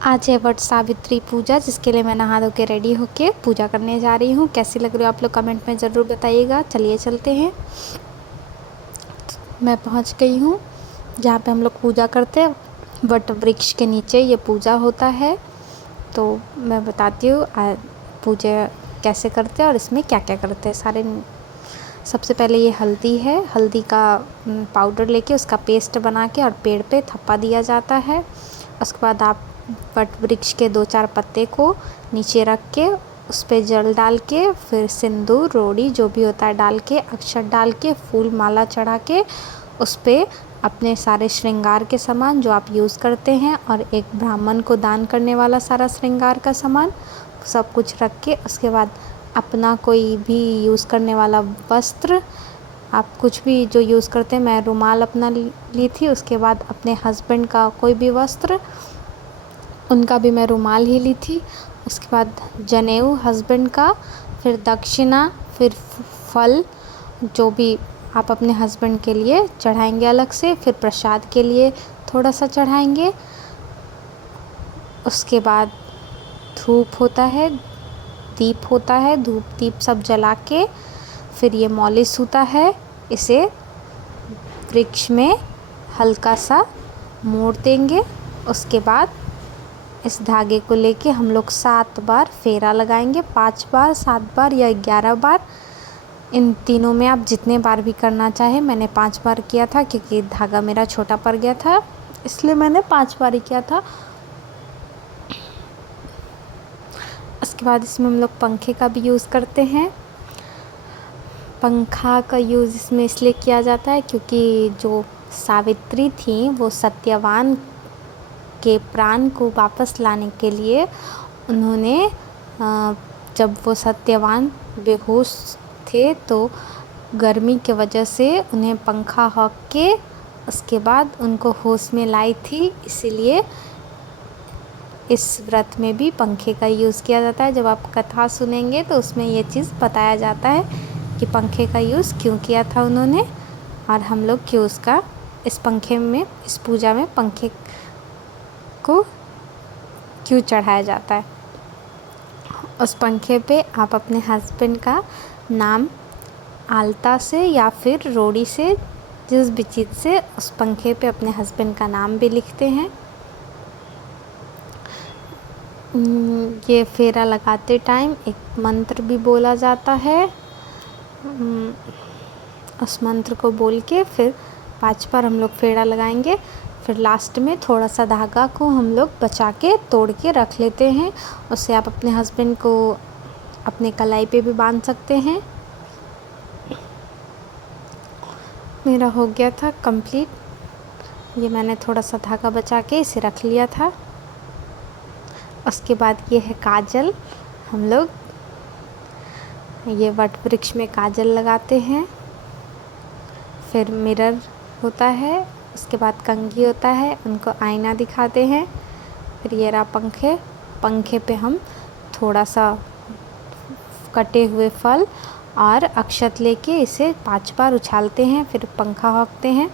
आज है वट सावित्री पूजा, जिसके लिए मैं नहा धो के रेडी होके पूजा करने जा रही हूँ। कैसी लग रही हो आप लोग कमेंट में ज़रूर बताइएगा। चलिए चलते हैं। मैं पहुँच गई हूँ जहाँ पे हम लोग पूजा करते हैं। वट वृक्ष के नीचे ये पूजा होता है। तो मैं बताती हूँ पूजा कैसे करते हैं और इसमें क्या क्या करते हैं सारे। सबसे पहले ये हल्दी है, हल्दी का पाउडर लेके उसका पेस्ट बना के और पेड़ पे थप्पा दिया जाता है। उसके बाद आप वट वृक्ष के 2-4 पत्ते को नीचे रख के उस पर जल डाल के, फिर सिंदूर रोड़ी जो भी होता है डाल के, अक्षत डाल के, फूल माला चढ़ा के उस पर अपने सारे श्रृंगार के सामान जो आप यूज़ करते हैं और एक ब्राह्मण को दान करने वाला सारा श्रृंगार का सामान सब कुछ रख के, उसके बाद अपना कोई भी यूज़ करने वाला वस्त्र, आप कुछ भी जो यूज़ करते हैं, मैं रुमाल अपना ली थी। उसके बाद अपने हस्बैंड का कोई भी वस्त्र, उनका भी मैं रुमाल ही ली थी। उसके बाद जनेऊ हस्बैंड का, फिर दक्षिणा, फिर फल जो भी आप अपने हस्बैंड के लिए चढ़ाएंगे अलग से, फिर प्रसाद के लिए थोड़ा सा चढ़ाएंगे। उसके बाद धूप होता है, दीप होता है, धूप दीप सब जला के फिर ये मॉलिश होता है। इसे वृक्ष में हल्का सा मोड़ देंगे। उसके बाद इस धागे को लेके हम लोग 7 बार फेरा लगाएंगे, 5 बार, 7 बार या 11 बार। इन तीनों में आप जितने बार भी करना चाहें। मैंने 5 बार किया था क्योंकि धागा मेरा छोटा पड़ गया था, इसलिए मैंने 5 बार ही किया था। उसके बाद इसमें हम लोग पंखे का भी यूज़ करते हैं। पंखा का यूज़ इसमें इसलिए किया जाता है क्योंकि जो सावित्री थी वो सत्यवान के प्राण को वापस लाने के लिए उन्होंने जब वो सत्यवान बेहोश थे तो गर्मी के वजह से उन्हें पंखा हॉक के उसके बाद उनको होश में लाई थी। इसीलिए इस व्रत में भी पंखे का यूज़ किया जाता है। जब आप कथा सुनेंगे तो उसमें ये चीज़ बताया जाता है कि पंखे का यूज़ क्यों किया था उन्होंने और हम लोग क्यों उसका इस पंखे में, इस पूजा में पंखे को क्यों चढ़ाया जाता है। उस पंखे पे आप अपने हस्बैंड का नाम आलता से या फिर रोड़ी से, जिस भी चीज़ से उस पंखे पे अपने हस्बैंड का नाम भी लिखते हैं। ये फेरा लगाते टाइम एक मंत्र भी बोला जाता है। उस मंत्र को बोल के फिर 5 बार हम लोग फेरा लगाएंगे। फिर लास्ट में थोड़ा सा धागा को हम लोग बचा के तोड़ के रख लेते हैं। उससे आप अपने हस्बैंड को अपने कलाई पे भी बांध सकते हैं। मेरा हो गया था कंप्लीट। ये मैंने थोड़ा सा धागा बचा के इसे रख लिया था। उसके बाद ये है काजल। हम लोग ये वट वृक्ष में काजल लगाते हैं। फिर मिरर होता है, उसके बाद कंघी होता है, उनको आईना दिखाते हैं। फिर ये रहा पंखे, पंखे पे हम थोड़ा सा कटे हुए फल और अक्षत लेके इसे 5 बार उछालते हैं, फिर पंखा हाँकते हैं।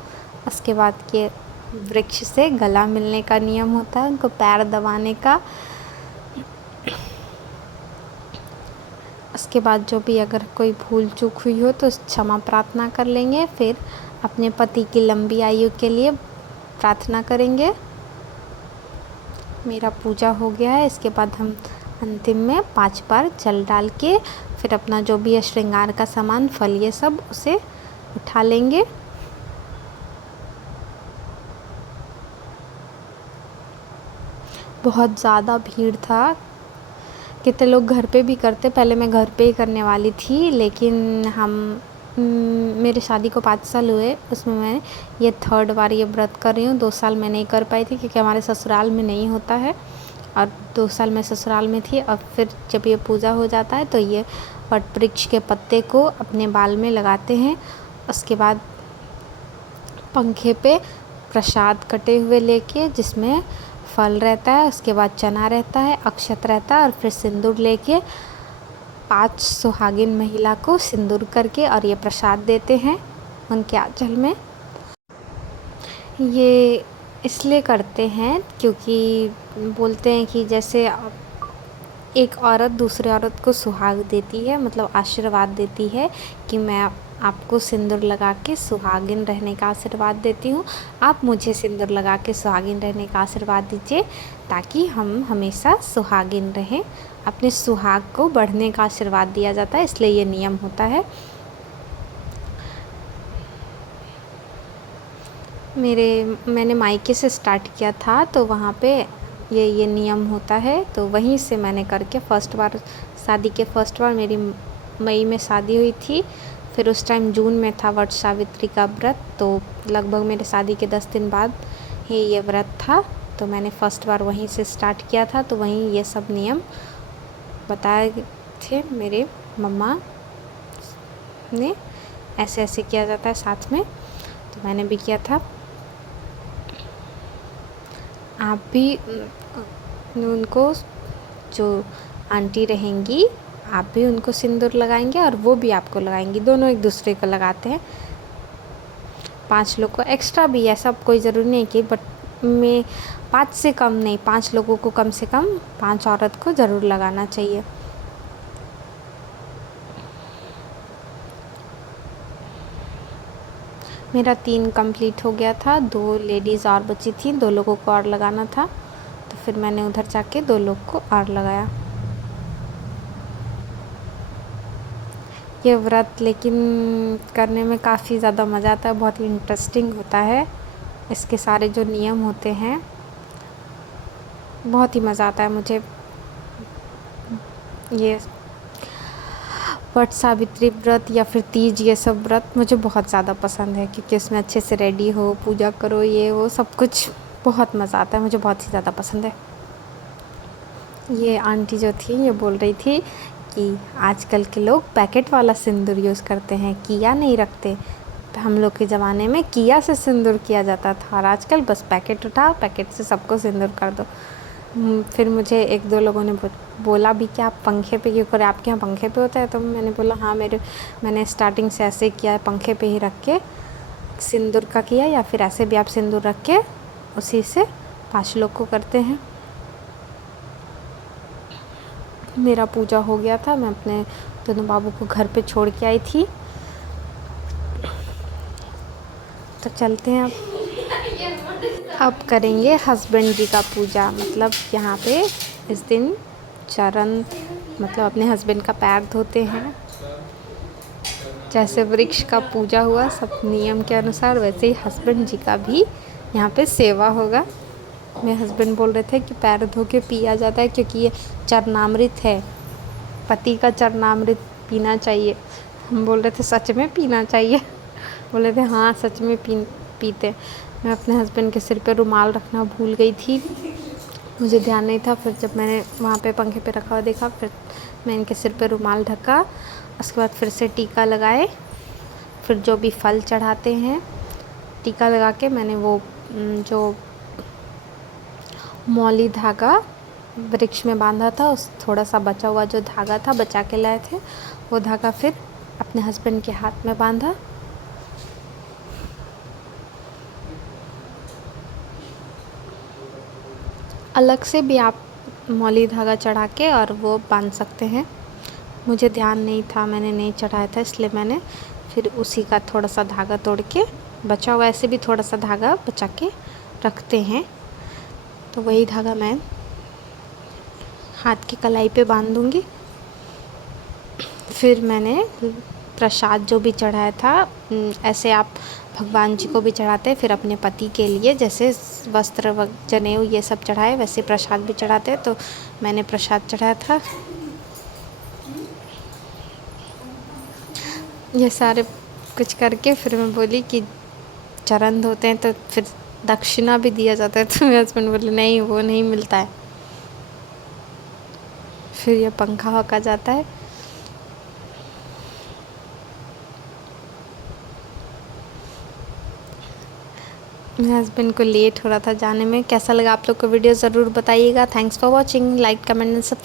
उसके बाद ये वृक्ष से गला मिलने का नियम होता है, उनको पैर दबाने का। उसके बाद जो भी अगर कोई भूल चूक हुई हो तो क्षमा प्रार्थना कर लेंगे। फिर अपने पति की लंबी आयु के लिए प्रार्थना करेंगे। मेरा पूजा हो गया है। इसके बाद हम अंतिम में 5 बार जल डाल के फिर अपना जो भी है श्रृंगार का सामान, फल, ये सब उसे उठा लेंगे। बहुत ज़्यादा भीड़ था, कितने लोग घर पे भी करते। पहले मैं घर पे ही करने वाली थी, लेकिन मेरे शादी को 5 साल हुए, उसमें मैं ये 3rd बार ये व्रत कर रही हूँ। 2 साल मैं नहीं कर पाई थी क्योंकि हमारे ससुराल में नहीं होता है और 2 साल मैं ससुराल में थी। और फिर जब ये पूजा हो जाता है तो ये वट वृक्ष के पत्ते को अपने बाल में लगाते हैं। उसके बाद पंखे पे प्रसाद कटे हुए लेके, जिसमें फल रहता है, उसके बाद चना रहता है, अक्षत रहता है और फिर सिंदूर लेके 5 सुहागिन महिला को सिंदूर करके और ये प्रसाद देते हैं उनके आंचल में। ये इसलिए करते हैं क्योंकि बोलते हैं कि जैसे एक औरत दूसरी औरत को सुहाग देती है, मतलब आशीर्वाद देती है कि मैं आपको सिंदूर लगा के सुहागिन रहने का आशीर्वाद देती हूँ, आप मुझे सिंदूर लगा के सुहागिन रहने का आशीर्वाद दीजिए ताकि हम हमेशा सुहागिन रहें। अपने सुहाग को बढ़ने का आशीर्वाद दिया जाता है, इसलिए ये नियम होता है। मैंने मायके से स्टार्ट किया था, तो वहाँ पे ये नियम होता है, तो वहीं से मैंने करके फर्स्ट बार शादी के फर्स्ट बार मेरी मई में शादी हुई थी। फिर उस टाइम जून में था वट सावित्री का व्रत, तो लगभग मेरे शादी के 10 दिन बाद ही ये व्रत था, तो मैंने फ़र्स्ट बार वहीं से स्टार्ट किया था। तो वहीं ये सब नियम बताए थे मेरे मम्मा ने, ऐसे ऐसे किया जाता है साथ में, तो मैंने भी किया था। आप भी उनको, जो आंटी रहेंगी, आप भी उनको सिंदूर लगाएंगे और वो भी आपको लगाएंगी, दोनों एक दूसरे को लगाते हैं। 5 लोग को एक्स्ट्रा भी, ऐसा कोई ज़रूरी नहीं कि बट मैं 5 से कम नहीं, 5 लोगों को कम से कम 5 औरत को ज़रूर लगाना चाहिए। मेरा 3 कंप्लीट हो गया था, 2 लेडीज़ और बची थी, 2 लोगों को और लगाना था, तो फिर मैंने उधर जाके 2 लोग को और लगाया। ये व्रत लेकिन करने में काफ़ी ज़्यादा मज़ा आता है, बहुत ही इंटरेस्टिंग होता है। इसके सारे जो नियम होते हैं बहुत ही मज़ा आता है मुझे। ये वट सावित्री व्रत या फिर तीज, ये सब व्रत मुझे बहुत ज़्यादा पसंद है क्योंकि उसमें अच्छे से रेडी हो, पूजा करो, ये वो सब कुछ बहुत मज़ा आता है, मुझे बहुत ही ज़्यादा पसंद है। ये आंटी जो थी ये बोल रही थी कि आजकल के लोग पैकेट वाला सिंदूर यूज़ करते हैं, किया नहीं रखते। तो हम लोग के ज़माने में किया से सिंदूर किया जाता था, और आजकल बस पैकेट उठाओ, पैकेट से सबको सिंदूर कर दो। फिर मुझे 1-2 लोगों ने बोला भी कि आप पंखे पे क्यों करें, आपके यहाँ पंखे पे होता है? तो मैंने बोला हाँ, मैंने स्टार्टिंग से ऐसे किया है, पंखे पे ही रख के सिंदूर का किया, या फिर ऐसे भी आप सिंदूर रख के उसी से 5 लोग को करते हैं। मेरा पूजा हो गया था, मैं अपने दोनों बाबू को घर पे छोड़ के आई थी। तो चलते हैं अब करेंगे हस्बैंड जी का पूजा। मतलब यहाँ पे इस दिन चरण, मतलब अपने हस्बैंड का पैर धोते हैं। जैसे वृक्ष का पूजा हुआ सब नियम के अनुसार, वैसे ही हस्बैंड जी का भी यहाँ पे सेवा होगा। मेरे हस्बैंड बोल रहे थे कि पैर धो के पिया जाता है क्योंकि ये चरणामृत है, पति का चरणामृत पीना चाहिए। हम बोल रहे थे सच में पीना चाहिए? बोले थे हाँ सच में पीते। मैं अपने हस्बैंड के सिर पे रुमाल रखना भूल गई थी, मुझे ध्यान नहीं था। फिर जब मैंने वहाँ पे पंखे पे रखा हुआ देखा, फिर मैं इनके सिर पे रुमाल ढका। उसके बाद फिर से टीका लगाए, फिर जो भी फल चढ़ाते हैं टीका लगा के मैंने वो जो मौली धागा वृक्ष में बांधा था, उस थोड़ा सा बचा हुआ जो धागा था बचा के लाए थे, वो धागा फिर अपने हस्बैंड के हाथ में बांधा। अलग से भी आप मौली धागा चढ़ा के और वो बांध सकते हैं। मुझे ध्यान नहीं था, मैंने नहीं चढ़ाया था, इसलिए मैंने फिर उसी का थोड़ा सा धागा तोड़ के बचा हुआ, ऐसे भी थोड़ा सा धागा बचा के रखते हैं, तो वही धागा मैं हाथ की कलाई पे बांध दूँगी। फिर मैंने प्रसाद जो भी चढ़ाया था, ऐसे आप भगवान जी को भी चढ़ाते हैं, फिर अपने पति के लिए जैसे वस्त्र जनेऊ ये सब चढ़ाए, वैसे प्रसाद भी चढ़ाते हैं। तो मैंने प्रसाद चढ़ाया था। ये सारे कुछ करके फिर मैं बोली कि चरण धोते हैं तो फिर दक्षिणा भी दिया जाता है, तो मेरे हस्बैंड बोले नहीं वो नहीं मिलता है। फिर ये पंखा होका जाता है। मेरे हस्बैंड को लेट हो रहा था जाने में। कैसा लगा आप लोग को वीडियो ज़रूर बताइएगा। Thanks for watching, like comment and subscribe.